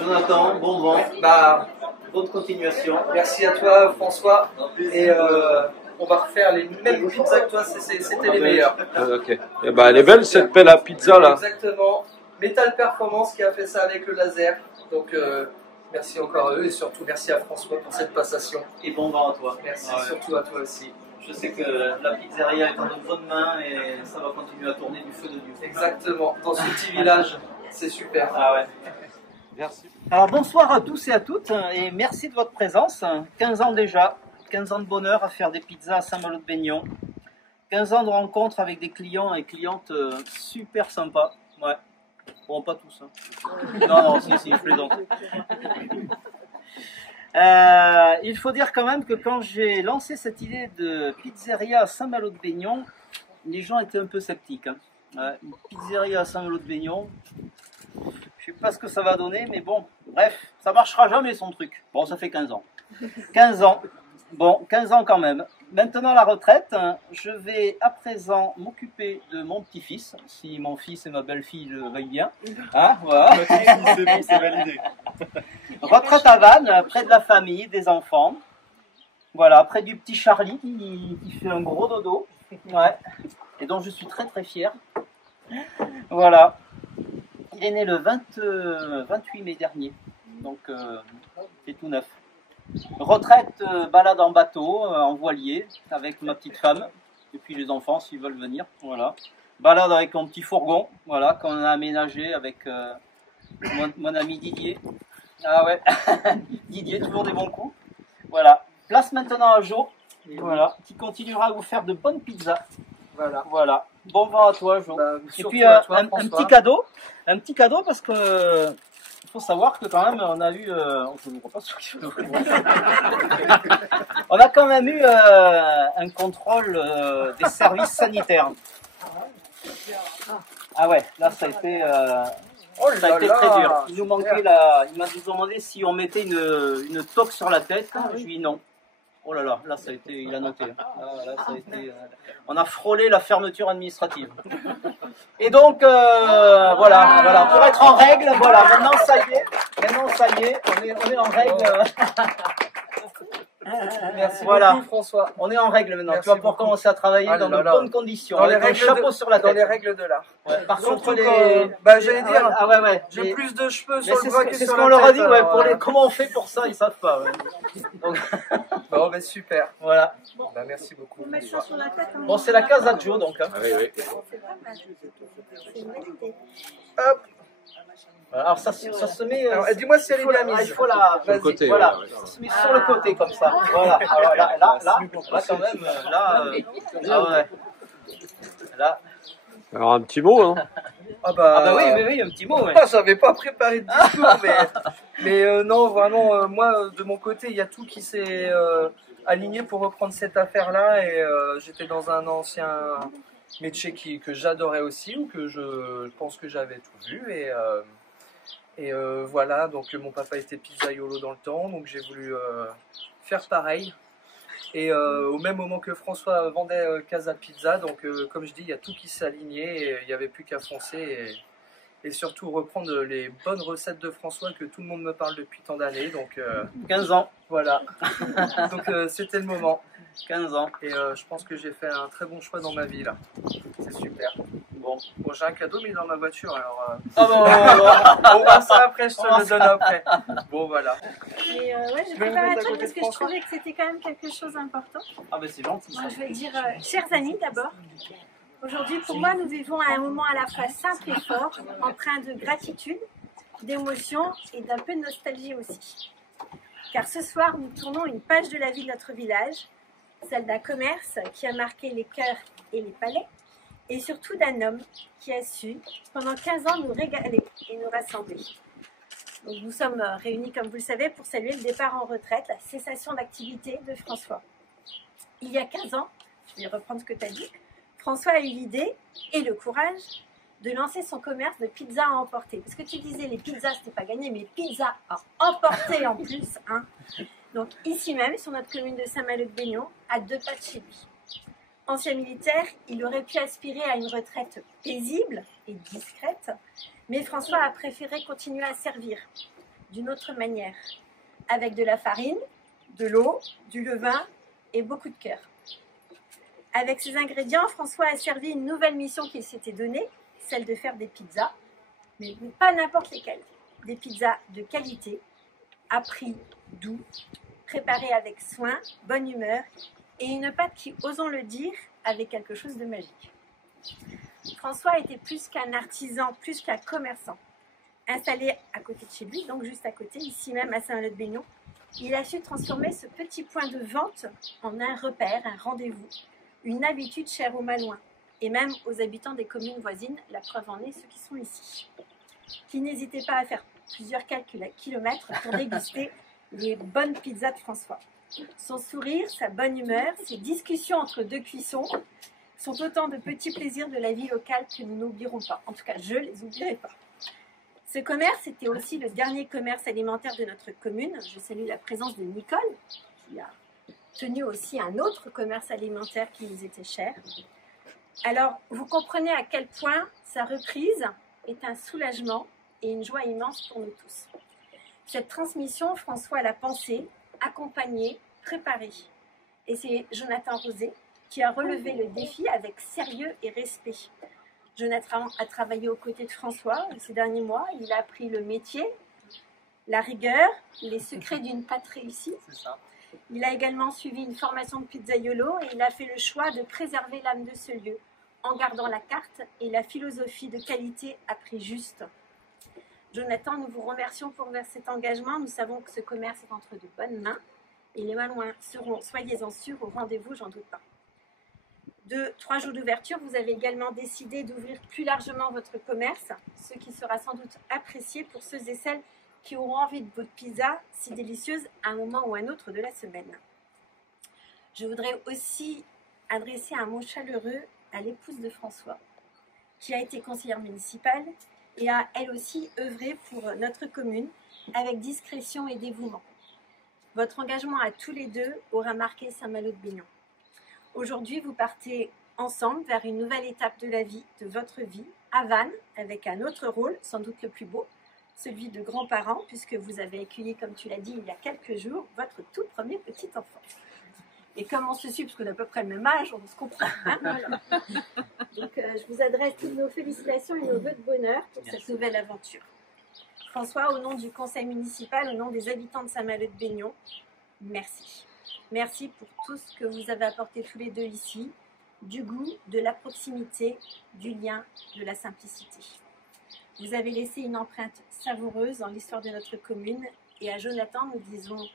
Jonathan, bon vent. Bah, Bonne continuation. merci à toi François. Et on va refaire les mêmes pizzas que toi, c'était les meilleurs. Ok. Et ben, elle est belle cette pelle à pizza là. Exactement. Metal Performance qui a fait ça avec le laser. Donc merci encore à eux et surtout merci à François pour cette passation. Et bon vent à toi. Merci Ah ouais. surtout à toi aussi. Je sais que la pizzeria est en de bonnes mains et ça va continuer à tourner du feu de Dieu. Exactement. Dans ce petit village, c'est super. Ah ouais. Merci. Alors bonsoir à tous et à toutes et merci de votre présence. 15 ans déjà, 15 ans de bonheur à faire des pizzas à Saint-Malo-de-Baignon. 15 ans de rencontres avec des clients et clientes super sympas. Ouais. Bon, pas tous. Hein. Non, si, je plaisante. Il faut dire quand même que quand j'ai lancé cette idée de pizzeria à Saint-Malo-de-Baignon, les gens étaient un peu sceptiques. Hein. Ouais, une pizzeria à Saint-Malo-de-Baignon, je sais pas ce que ça va donner, mais bon, bref, ça marchera jamais son truc. Bon, ça fait 15 ans. 15 ans. Bon, 15 ans quand même. Maintenant la retraite, je vais à présent m'occuper de mon petit-fils, si mon fils et ma belle-fille le veuillent bien. Hein, voilà. C'est bon, c'est validé. Retraite à Vannes, près de la famille, des enfants. Voilà, près du petit Charlie qui fait un gros dodo. Ouais. Et dont je suis très très fier. Voilà. Il est né le 28 mai dernier. Donc c'est tout neuf. Retraite, balade en bateau, en voilier, avec ma petite femme. Et puis les enfants s'ils veulent venir. Voilà. Balade avec mon petit fourgon. Voilà, qu'on a aménagé avec mon ami Didier. Ah ouais, Didier, toujours des bons coups. Voilà. Place maintenant à Jo, voilà, qui continuera à vous faire de bonnes pizzas. Voilà. Bon vent à toi, Jo. Bah, Et surtout puis à toi, un François. petit cadeau parce que il faut savoir que quand même on a eu, on a quand même eu un contrôle des services sanitaires. Ah ouais, là ça a été. Oh Ça a là été là, très dur. Il nous super. manquait ils m'ont demandé si on mettait une toque sur la tête. Je lui ai dit non. Oh là là, là ça a été, il a noté. Là, ça a été, on a frôlé la fermeture administrative. Et donc voilà, pour être en règle, voilà. Maintenant ça y est, on est en règle. Merci Voilà. beaucoup François. On est en règle maintenant. Merci tu vas pouvoir beaucoup. commencer à travailler Ah dans là de là. bonnes conditions, Dans les avec un règles chapeau de- sur la Dans tête. les règles de l'art. Ouais, par Surtout contre que, bah, j'allais dire, ouais. j'ai Les- plus de cheveux Mais sur le c'est bras ce que c'est sur ce la qu'on leur a tête, dit, ouais, alors, comment on fait pour ça, ils savent pas. Ouais. Donc, Bon, bah, super. voilà. Bah, merci beaucoup. Bon, c'est la case à Joe, donc. Hein. Ah, oui. Hop. Alors ça se met. Alors, dis-moi si elle est bien mise. Il faut la. Sur le côté, Voilà. ouais. Ça se met sur le côté comme ça. Voilà. Alors là quand même, là ouais. Là. Alors un petit mot, hein. Ah bah, Oui, un petit mot. Ouais. j'avais pas préparé de discours, mais non, vraiment, moi, de mon côté, il y a tout qui s'est aligné pour reprendre cette affaire-là, et j'étais dans un ancien métier que j'adorais aussi, ou que je pense que j'avais tout vu, et voilà, donc mon papa était pizzaiolo dans le temps, donc j'ai voulu faire pareil. Et au même moment que François vendait Casa Pizza, donc comme je dis, il y a tout qui s'est aligné et il n'y avait plus qu'à foncer et surtout reprendre les bonnes recettes de François que tout le monde me parle depuis tant d'années. Donc 15 ans. voilà, donc c'était le moment 15 ans. et je pense que j'ai fait un très bon choix dans ma vie là. C'est super. Bon. Bon, j'ai un cadeau mais il est dans ma voiture alors. Ah bon. On voit ça après, je te le donne après. Bon voilà. Et ouais, j'ai Je vais vous préparé un mettre à truc côté parce de que je François. trouvais que c'était quand même quelque chose d'important. Ah ben c'est gentil. Moi, je vais dire, chers amis, d'abord. Aujourd'hui, pour moi, nous vivons un moment à la fois simple et fort, empreint de gratitude, d'émotion et d'un peu de nostalgie aussi. Car ce soir, nous tournons une page de la vie de notre village, celle d'un commerce qui a marqué les cœurs et les palais, et surtout d'un homme qui a su, pendant 15 ans, nous régaler et nous rassembler. Donc, nous sommes réunis, comme vous le savez, pour saluer le départ en retraite, la cessation d'activité de François. Il y a 15 ans, je vais reprendre ce que tu as dit, François a eu l'idée et le courage de lancer son commerce de pizza à emporter. Parce que tu disais, les pizzas, c'était pas gagné, mais pizza à emporter en plus. Hein. Donc ici même, sur notre commune de Saint-Malo-de-Baignon, à 2 pas de chez lui. Ancien militaire, il aurait pu aspirer à une retraite paisible et discrète, mais François a préféré continuer à servir. d'une autre manière, avec de la farine, de l'eau, du levain et beaucoup de cœur. Avec ces ingrédients, François a servi une nouvelle mission qu'il s'était donnée, celle de faire des pizzas, mais pas n'importe lesquelles. Des pizzas de qualité, à prix doux, préparées avec soin, bonne humeur et une pâte qui, osons le dire, avait quelque chose de magique. François était plus qu'un artisan, plus qu'un commerçant. Installé à côté de chez lui, donc juste à côté, ici même à Saint-Malo-de-Baignon, il a su transformer ce petit point de vente en un repère, un rendez-vous, une habitude chère aux Malouins et même aux habitants des communes voisines, la preuve en est ceux qui sont ici, qui n'hésitaient pas à faire plusieurs kilomètres pour déguster les bonnes pizzas de François. Son sourire, sa bonne humeur, ses discussions entre deux cuissons sont autant de petits plaisirs de la vie locale que nous n'oublierons pas. En tout cas, je ne les oublierai pas. Ce commerce était aussi le dernier commerce alimentaire de notre commune. Je salue la présence de Nicole, qui a tenu aussi un autre commerce alimentaire qui nous était cher. Alors, vous comprenez à quel point sa reprise est un soulagement et une joie immense pour nous tous. Cette transmission, François l'a pensée, accompagnée, préparée. Et c'est Jonathan Rosé qui a relevé le défi avec sérieux et respect. Jonathan a travaillé aux côtés de François ces derniers mois. Il a appris le métier, la rigueur, les secrets d'une pâte réussie. C'est ça. Il a également suivi une formation de pizzaiolo et il a fait le choix de préserver l'âme de ce lieu en gardant la carte et la philosophie de qualité à prix juste. Jonathan, nous vous remercions pour cet engagement. Nous savons que ce commerce est entre de bonnes mains et les Malouins seront, soyez-en sûrs, au rendez-vous, j'en doute pas. 3 jours d'ouverture, vous avez également décidé d'ouvrir plus largement votre commerce, ce qui sera sans doute apprécié pour ceux et celles qui auront envie de votre pizza si délicieuse à un moment ou un autre de la semaine. Je voudrais aussi adresser un mot chaleureux à l'épouse de François, qui a été conseillère municipale et a elle aussi œuvré pour notre commune avec discrétion et dévouement. Votre engagement à tous les deux aura marqué Saint-Malo-de-Baignon. Aujourd'hui, vous partez ensemble vers une nouvelle étape de la vie, de votre vie, à Vannes, avec un autre rôle, sans doute le plus beau, celui de grands-parents, puisque vous avez accueilli, comme tu l'as dit, il y a quelques jours, votre tout premier petit enfant. Et comme on se suit, parce qu'on a à peu près le même âge, on se comprend. Hein, voilà. Donc, je vous adresse toutes nos félicitations et nos vœux de bonheur pour cette nouvelle aventure. François, au nom du conseil municipal, au nom des habitants de Saint-Malo-de-Baignon, merci. Merci pour tout ce que vous avez apporté tous les deux ici, du goût, de la proximité, du lien, de la simplicité. Vous avez laissé une empreinte savoureuse dans l'histoire de notre commune et à Jonathan, nous disons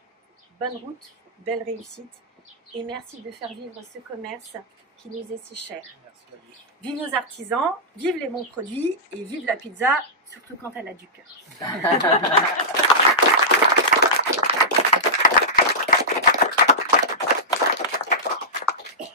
bonne route, belle réussite et merci de faire vivre ce commerce qui nous est si cher. Vive nos artisans, vive les bons produits et vive la pizza, surtout quand elle a du cœur.